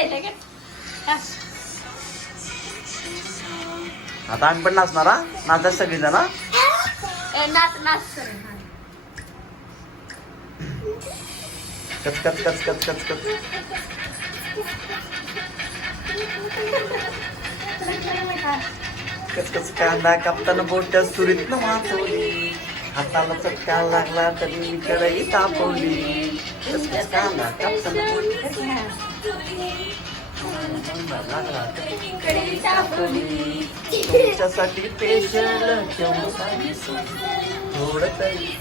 दे लगेच. हा. आता आम्ही पण नाचणार हा. नाचतात सगळीजण हा. ए, नाच नाच कर. कच कच कच कच कच कच. कच कच कांदा कापताना बोट्या सुरीत न वाचवली. हाताला चटका लागला तरी कढई तापवली. कच कच कांदा कापताना लागला कढई तापवली. तुमच्यासाठी स्पेशल थोडं तरी.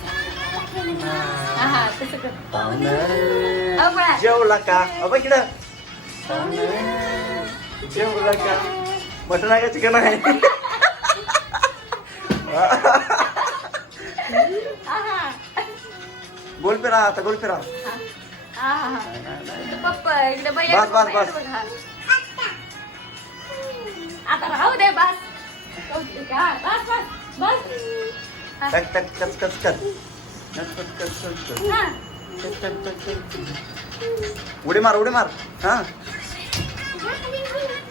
हा हा तसं कर. पाहुणं जेवला का अब इकडं. जेवला का. मटण आहे का चिकन आहे. गोल फिरा आता गोल फिरा. हा हा पप्पा इकडे बैल. बस बस बस. आता राहू दे बस. बस बस बस. टक टक कच कच कच. हा. उडी मार उडी मार हा.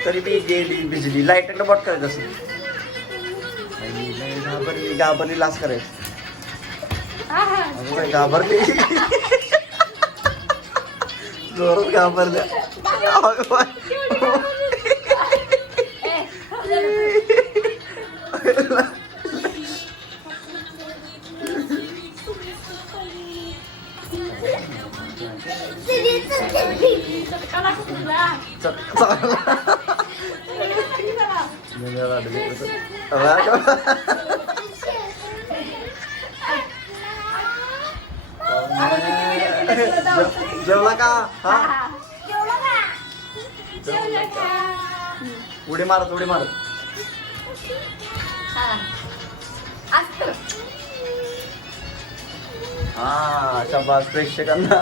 तरी ती गेली बिजली लाईट बॉट करायचं असं. घाबरली घाबरली लाच करायचं. घाबरली जोरात घाबरल्या. जेवला का हा. उडी मारत उडी मारत. हा शाबास प्रेक्षकांना.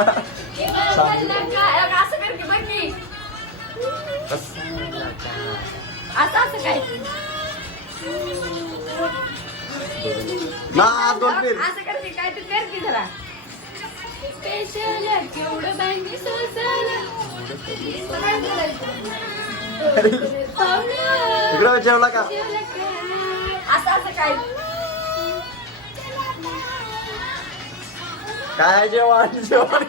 असं कर की बघ की. असं असं काय. ना दोन फिर. असं कर की काय तू कर की जरा. स्पेशल केवढं बँगी सोसायला. इकडं जेवला का. असं असं काय. काय जेवण जेवण